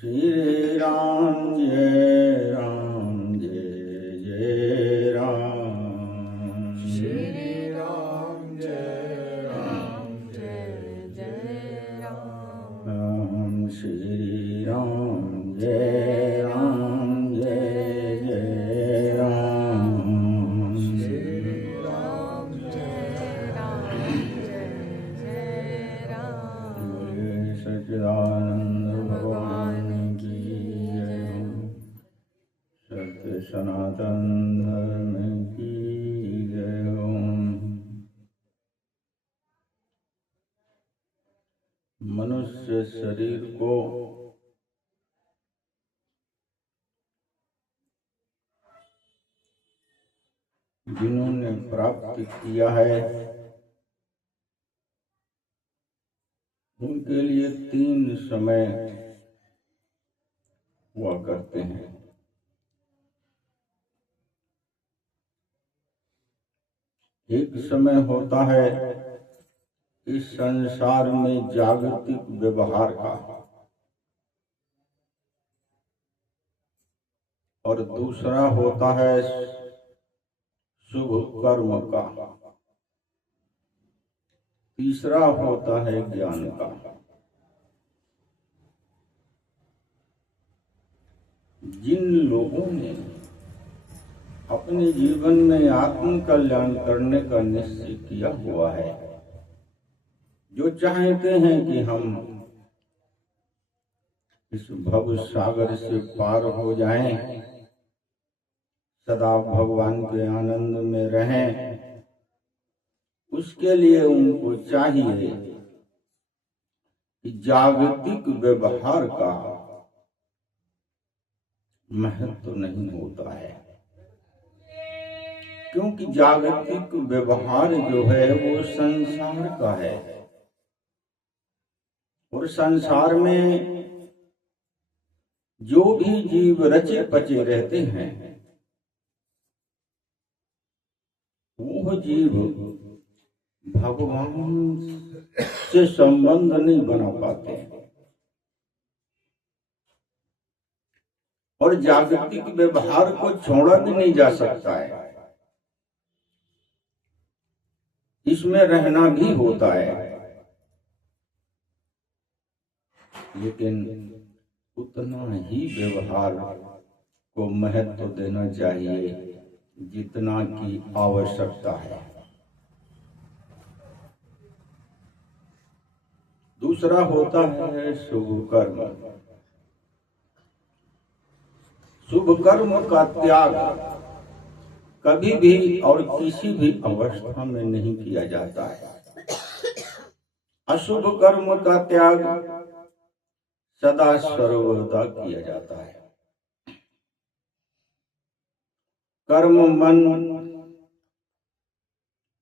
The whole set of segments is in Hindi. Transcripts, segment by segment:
श्री राम जय राम श्री राम जय राम श्री राम जय राम जय राम श्री राम जय बोले सच्चिदानंद भगवान की जय हो। सत्य सनातन धर्म की जय हो। मनुष्य शरीर को जिन्होंने प्राप्त किया है उनके लिए 3 समय हुआ करते हैं। एक समय होता है इस संसार में जागतिक व्यवहार का, और दूसरा होता है शुभ कर्म का, तीसरा होता है ज्ञान का। जिन लोगों ने अपने जीवन में आत्म कल्याण करने का निश्चय किया हुआ है, जो चाहते हैं कि हम इस भव सागर से पार हो जाएं, सदा भगवान के आनंद में रहें, उसके लिए उनको चाहिए कि जागतिक व्यवहार का महत्व नहीं होता है, क्योंकि जागतिक व्यवहार जो है वो संसार का है, और संसार में जो भी जीव रचे पचे रहते हैं वो जीव भगवान से संबंध नहीं बना पाते हैं, और जागतिक व्यवहार को छोड़ा भी नहीं जा सकता है। इसमें रहना भी होता है, लेकिन उतना ही व्यवहार को महत्व देना चाहिए जितना की आवश्यकता है। दूसरा होता है शुभ कर्म। शुभ कर्म का त्याग कभी भी और किसी भी अवस्था में नहीं किया जाता है। अशुभ कर्म का त्याग सदा सर्वदा किया जाता है। कर्म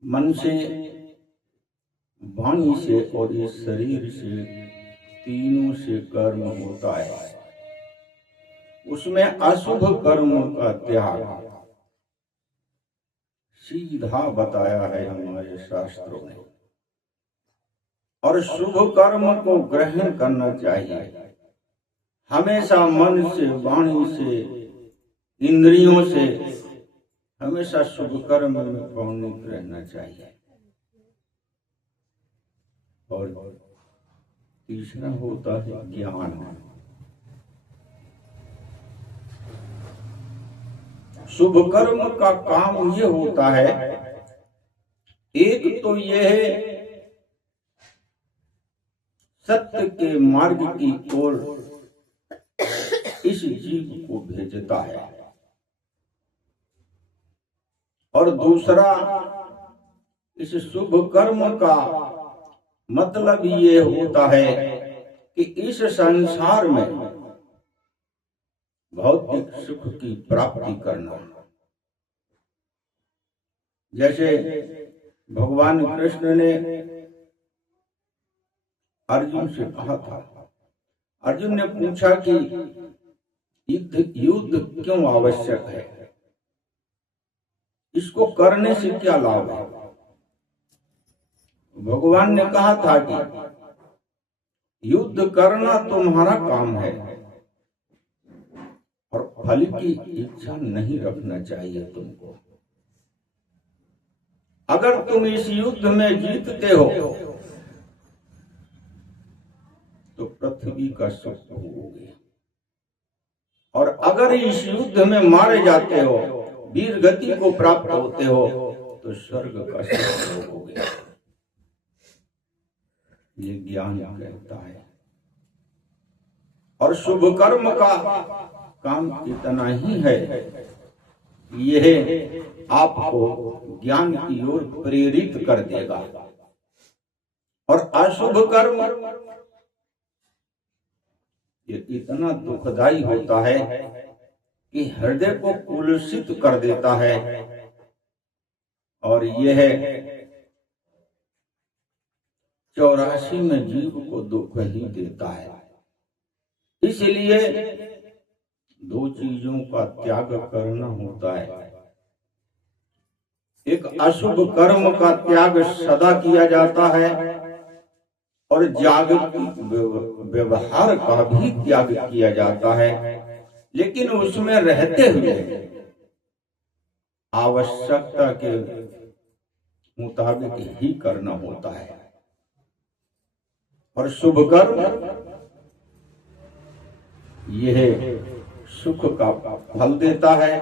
मन से, वाणी से और इस शरीर से, तीनों से कर्म होता है। उसमें अशुभ कर्म का त्याग सीधा बताया है हमारे शास्त्रों ने, और शुभ कर्म को ग्रहण करना चाहिए। हमेशा मन से, वाणी से, इंद्रियों से हमेशा शुभ कर्म में प्रवृत्त रहना चाहिए। और तीसरा होता है ज्ञान। शुभ कर्म का काम ये होता है, एक तो यह है सत्य के मार्ग की ओर इस जीव को भेजता है, और दूसरा इस शुभ कर्म का मतलब ये होता है कि इस संसार में भौतिक सुख की प्राप्ति करना। जैसे भगवान कृष्ण ने अर्जुन से कहा था, अर्जुन ने पूछा कि युद्ध क्यों आवश्यक है, इसको करने से क्या लाभ है। भगवान ने कहा था कि युद्ध करना तुम्हारा काम है, फल की इच्छा नहीं रखना चाहिए तुमको। अगर तुम इस युद्ध में जीतते हो तो पृथ्वी का सुख भोगोगे, और अगर इस युद्ध में मारे जाते हो, वीर गति को प्राप्त होते हो, तो स्वर्ग का सुख भोगोगे। ये ज्ञान कहता है। और शुभ कर्म का काम इतना ही है, यह आपको ज्ञान की ओर प्रेरित कर देगा। और अशुभ कर्म ये इतना दुखदाई होता है कि हृदय को कुलसित कर देता है, और यह 84 में जीव को दुख ही देता है। इसलिए दो चीजों का त्याग करना होता है। एक अशुभ कर्म का त्याग सदा किया जाता है, और जागतिक व्यवहार का भी त्याग किया जाता है, लेकिन उसमें रहते हुए आवश्यकता के मुताबिक ही करना होता है। और शुभ कर्म यह सुख का फल देता है,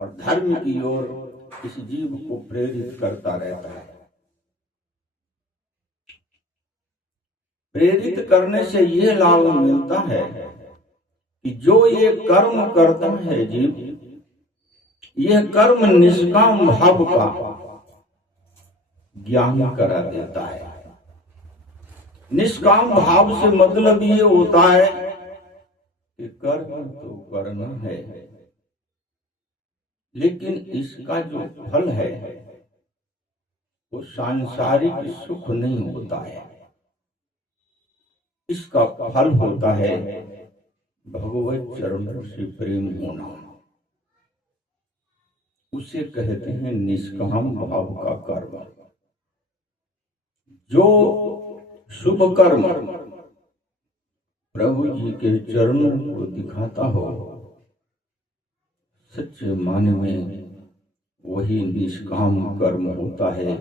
और धर्म की ओर इस जीव को प्रेरित करता रहता है। प्रेरित करने से यह लाभ मिलता है कि जो ये कर्म करता है जीव, यह कर्म निष्काम भाव का ज्ञान करा देता है। निष्काम भाव से मतलब ये होता है कि कर्म तो करना है, लेकिन इसका जो फल है वो सांसारिक सुख नहीं होता है। इसका फल होता है भगवत चरणों से प्रेम होना। उसे कहते हैं निष्काम भाव का कर्म। जो शुभ कर्म प्रभु जी के चरणों को दिखाता हो, सच्चे माने में वही निष्काम कर्म होता है,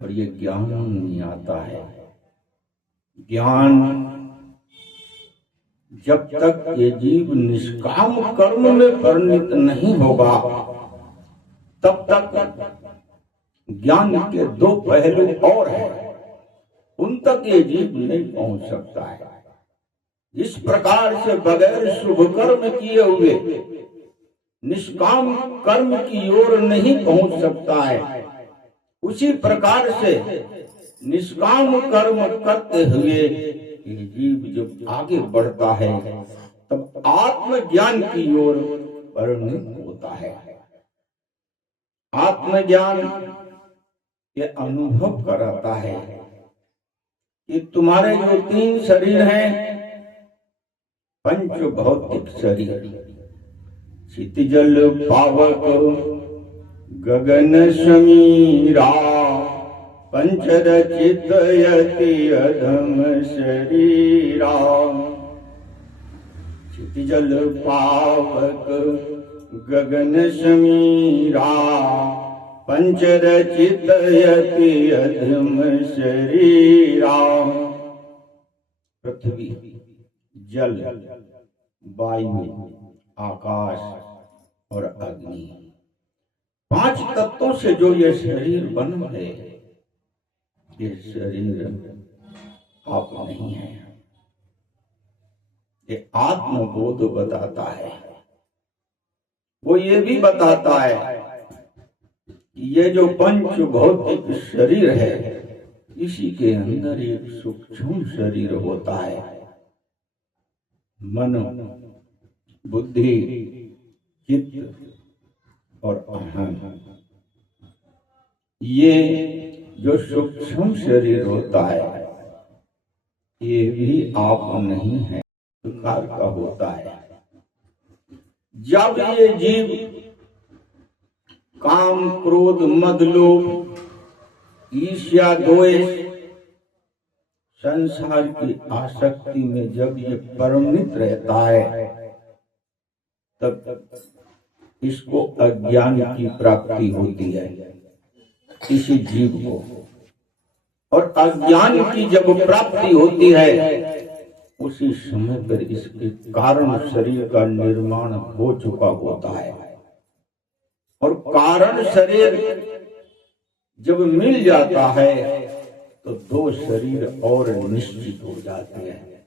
और ये ज्ञान नहीं आता है। ज्ञान जब तक ये जीव निष्काम कर्म में परिणत नहीं होगा, तब तक ज्ञान के दो पहलू और हैं, उन तक ये जीव नहीं पहुंच सकता है। जिस प्रकार से बगैर शुभ कर्म किए हुए निष्काम कर्म की ओर नहीं पहुंच सकता है, उसी प्रकार से निष्काम कर्म करते हुए ये जीव जब आगे बढ़ता है, तब आत्मज्ञान की ओर परिणत होता है। आत्मज्ञान ये अनुभव कराता है कि तुम्हारे जो 3 शरीर हैं, पंच भौतिक शरीर, क्षितिजल पावक गगन समीरा, पंचरचित यति अधम शरीरा। क्षितिजल पावक गगन समीरा, पंचरचित यति अधम शरीरा। पृथ्वी, जल, वायु, आकाश और अग्नि, 5 तत्वों से जो ये शरीर बना है, ये शरीर आप नहीं है। ये आत्मबोध बताता है। वो ये भी बताता है कि ये जो पंच भौतिक शरीर है, इसी के अंदर एक सूक्ष्म शरीर होता है। मन, बुद्धि, चित्त और अहम, ये जो सूक्ष्म शरीर होता है, ये भी आप नहीं है, प्रकार का होता है। जब ये जीव काम, क्रोध, मद, लोभ, ईर्ष्या, द्वेष, संसार की आसक्ति में जब ये परिणित रहता है, तब इसको अज्ञान की प्राप्ति होती है, किसी जीव को। और अज्ञान की जब प्राप्ति होती है उसी समय पर इसके कारण शरीर का निर्माण हो चुका होता है। और कारण शरीर जब मिल जाता है तो दो शरीर और निश्चित हो जाते हैं,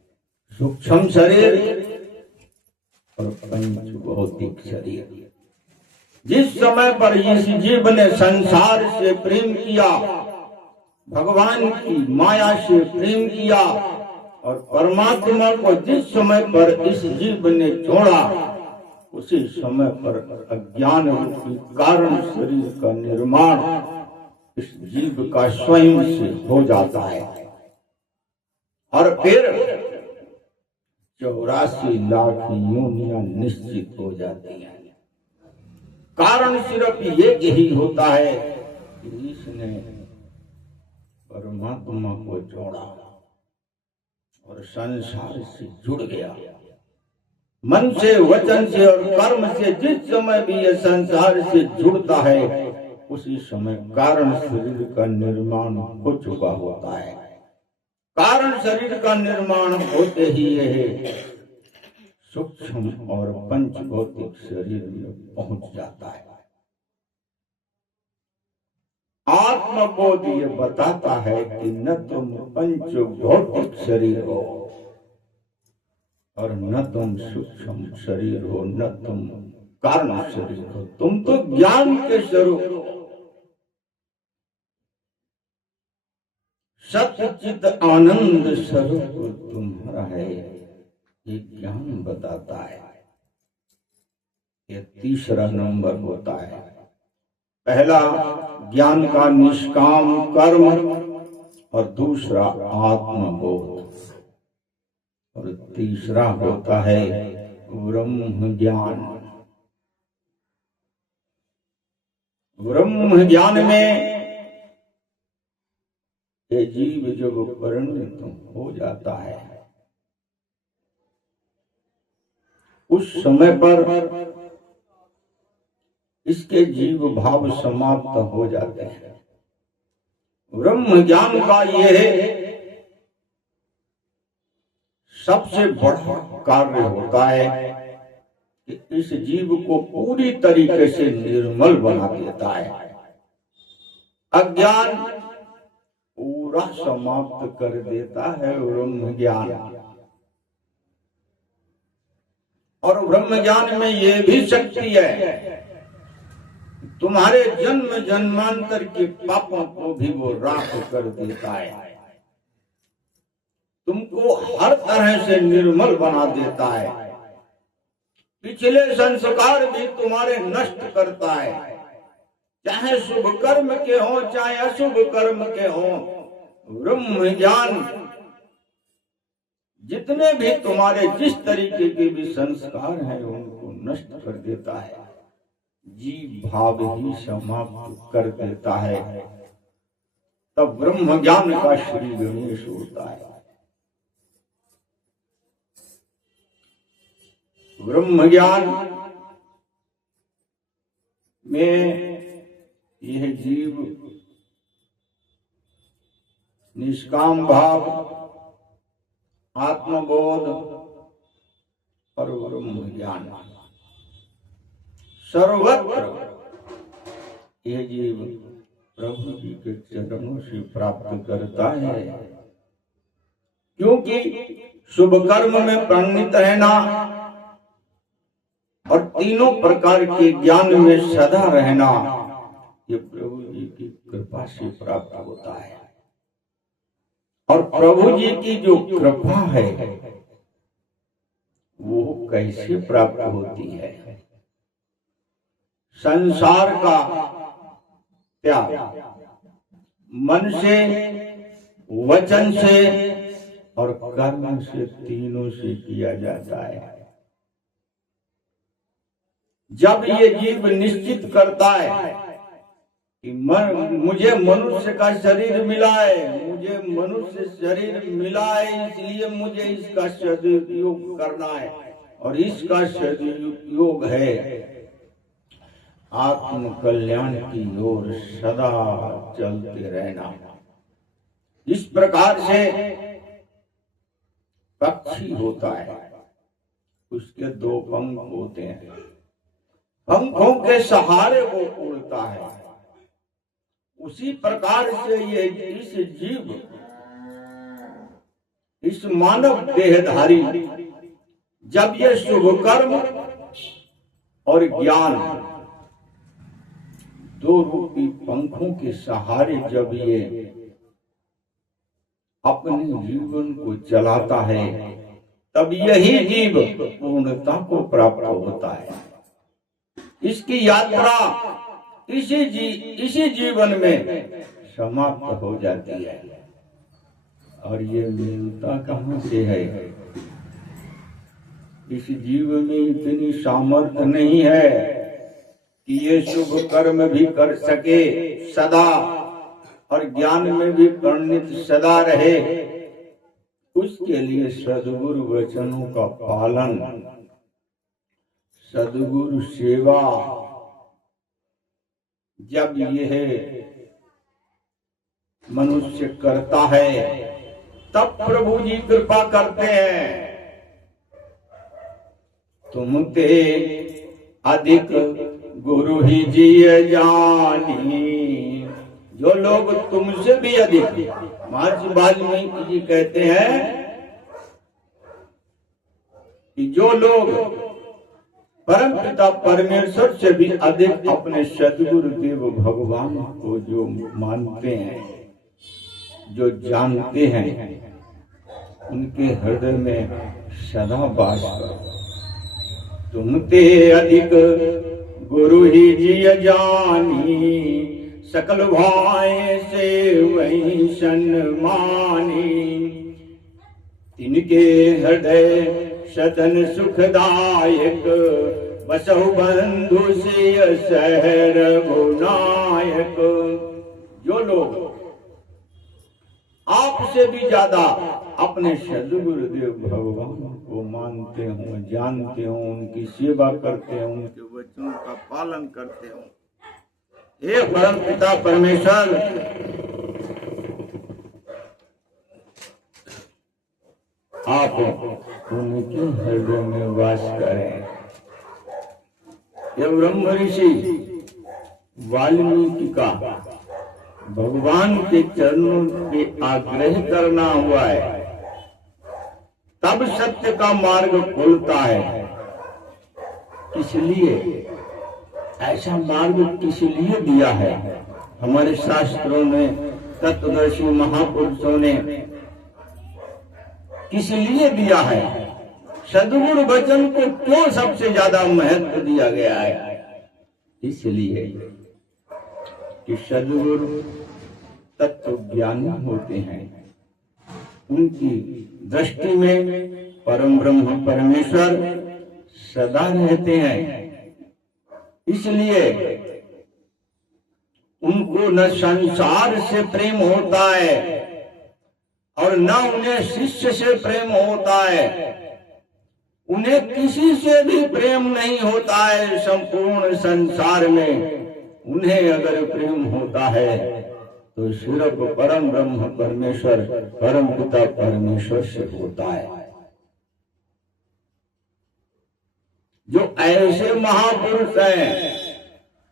सूक्ष्म शरीर और पंच भौतिक शरीर। जिस समय पर इस जीव ने संसार से प्रेम किया, भगवान की माया से प्रेम किया और परमात्मा को जिस समय पर इस जीव ने छोड़ा, उसी समय पर अज्ञान रूपी कारण शरीर का निर्माण इस जीव का स्वयं से हो जाता है। और फिर 84 लाख योनियां निश्चित हो जाती हैं। कारण सिर्फ एक ही होता है कि इसने परमात्मा को जोड़ा और संसार से जुड़ गया। मन से, वचन से और कर्म से जिस समय भी यह संसार से जुड़ता है उसी समय कारण शरीर का निर्माण हो चुका होता है। कारण शरीर का निर्माण होते ही यह सूक्ष्म और पंच भौतिक शरीर में पहुंच जाता है। आत्मबोध ये बताता है कि न तुम पंच भौतिक शरीर हो और न तुम सूक्ष्म शरीर हो, न तुम कारण शरीर हो, तुम तो ज्ञान के स्वरूप हो। सच्चित आनंद स्वरूप तुम्हारा है, ये ज्ञान बताता है। ये तीसरा नंबर होता है। पहला ज्ञान का निष्काम कर्म और दूसरा आत्मबोध और तीसरा होता है ब्रह्म ज्ञान। ब्रह्म ज्ञान में ये जीव जब परिणत हो जाता है उस समय पर इसके जीव भाव समाप्त हो जाते हैं। ब्रह्म ज्ञान का यह सबसे बड़ा कार्य होता है कि इस जीव को पूरी तरीके से निर्मल बना देता है। अज्ञान पूरा समाप्त कर देता है ब्रह्म ज्ञान। और ब्रह्म ज्ञान में यह भी शक्ति है, तुम्हारे जन्म जन्मांतर के पापों को भी वो राख कर देता है, तुमको हर तरह से निर्मल बना देता है। पिछले संस्कार भी तुम्हारे नष्ट करता है, चाहे शुभ कर्म के हो चाहे अशुभ कर्म के हो। ब्रह्म ज्ञान जितने भी तुम्हारे जिस तरीके के भी संस्कार हैं उनको नष्ट कर देता है, जीव भाव ही समाप्त कर देता है। तब ब्रह्म ज्ञान का श्री गणेश होता है। ब्रह्म ज्ञान में यह जीव निष्काम भाव, आत्मबोध और ब्रह्म ज्ञान सर्वत्र यह जीव प्रभु जी के चरणों से प्राप्त करता है। क्योंकि शुभ कर्म में प्रणित रहना और तीनों प्रकार के ज्ञान में सदा रहना ये प्रभु जी की कृपा से प्राप्त होता है। और प्रभु जी की जो कृपा है वो कैसे प्राप्त होती है? संसार का त्याग मन से, वचन से और कर्म से, तीनों से किया जाता है। जब ये जीव निश्चित करता है कि मुझे मनुष्य का शरीर मिला है, मुझे मनुष्य शरीर मिला है, इसलिए मुझे इसका सदुपयोग करना है और इसका सदुपयोग है आत्म कल्याण की ओर सदा चलते रहना। इस प्रकार से पक्षी होता है, उसके दो पंख होते हैं, पंखों के सहारे वो उड़ता है। उसी प्रकार से ये इस जीव, इस मानव देहधारी जब ये शुभ कर्म और ज्ञान दो रूपी पंखों के सहारे जब ये अपने जीवन को चलाता है, तब यही जीव पूर्णता को प्राप्त होता है। इसकी यात्रा इसी जीवन में समाप्त हो जाती है। और ये मिलता कहाँ से है? इस जीव में इतनी सामर्थ्य नहीं है कि ये शुभ कर्म भी कर सके सदा, और ज्ञान में भी परिणित सदा रहे। उसके लिए सद्गुरु वचनों का पालन, सद्गुरु सेवा जब यह मनुष्य करता है, तब प्रभु जी कृपा करते हैं। तुम ते अधिक गुरु ही जिय जानी। जो लोग तुमसे भी अधिक, महर्षि वाल्मीकि जी कहते हैं कि जो लोग परम पिता परमेश्वर से भी अधिक अपने सद्गुरुदेव भगवान को जो मानते हैं, जो जानते हैं, उनके हृदय में सदा वास करो। तुम ते अधिक गुरु ही जिय जानी, सकल भाई से वही सन्मानी। तिनके हृदय सतन सुखदायक, बसहु बंधु से सहर गुनायक। जो लोग आपसे भी ज्यादा अपने सद्गुरुदेव भगवान को मानते हो, जानते हो, उनकी सेवा करते हो, उनके वचनों का पालन करते हो, हे परम पिता परमेश्वर, आप उनके हृदय में वास करें। यह ब्रह्म ऋषि वाल्मीकि का भगवान के चरणों पे आग्रह करना हुआ है, तब सत्य का मार्ग खुलता है। इसलिए ऐसा मार्ग किस लिए दिया है? हमारे शास्त्रों में तत्वदर्शी महापुरुषों ने किस लिए दिया है? सद्गुरु वचन को क्यों सबसे ज्यादा महत्व दिया गया है? इसलिए कि सद्गुरु तत्व ज्ञानी होते हैं, उनकी दृष्टि में परम ब्रह्म परमेश्वर सदा रहते हैं। इसलिए उनको न संसार से प्रेम होता है और न उन्हें शिष्य से प्रेम होता है। उन्हें किसी से भी प्रेम नहीं होता है। संपूर्ण संसार में उन्हें अगर प्रेम होता है तो सिर्फ परम ब्रह्म परमेश्वर, परम पिता परमेश्वर से होता है। जो ऐसे महापुरुष हैं,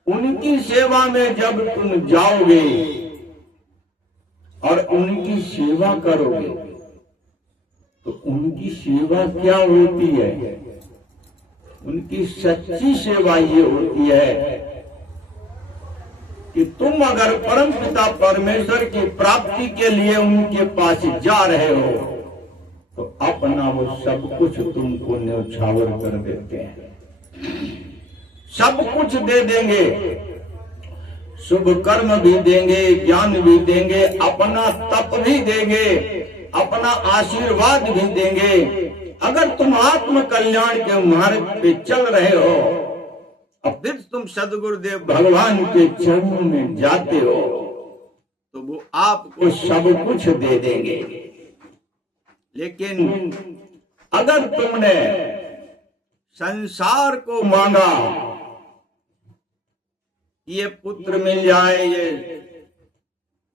उनकी सेवा में जब तुम जाओगे और उनकी सेवा करोगे, तो उनकी सेवा क्या होती है? उनकी सच्ची सेवा ये होती है कि तुम अगर परम पिता परमेश्वर की प्राप्ति के लिए उनके पास जा रहे हो, तो अपना वो सब कुछ तुमको न्यौछावर कर देते हैं, सब कुछ दे देंगे, शुभ कर्म भी देंगे, ज्ञान भी देंगे, अपना तप भी देंगे, अपना आशीर्वाद भी देंगे। अगर तुम आत्म कल्याण के मार्ग पे चल रहे हो, अब फिर तुम सद्गुरुदेव भगवान के चरणों में जाते हो, तो वो आपको सब कुछ दे देंगे। लेकिन अगर तुमने संसार को मांगा, ये पुत्र मिल जाए,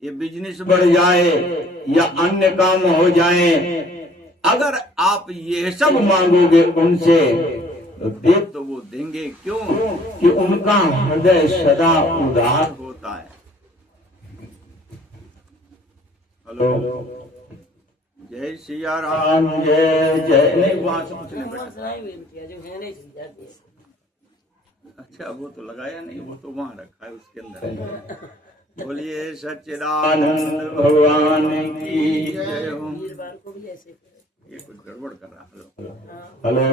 ये बिजनेस बढ़ जाए या अन्य काम हो जाए, अगर आप ये सब मांगोगे उनसे तो दे तो वो देंगे। क्यों? कि उनका हृदय सदा उदार होता है। हेलो, जय सिया राम, जय जय। नहीं, वहां से कुछ नहीं बैठा। अच्छा, वो तो लगाया नहीं, वो तो वहां रखा है उसके अंदर। बोलिए सच्चिदानंद भगवान की जय हो। ये कुछ गड़बड़ कर रहा है। हेलो,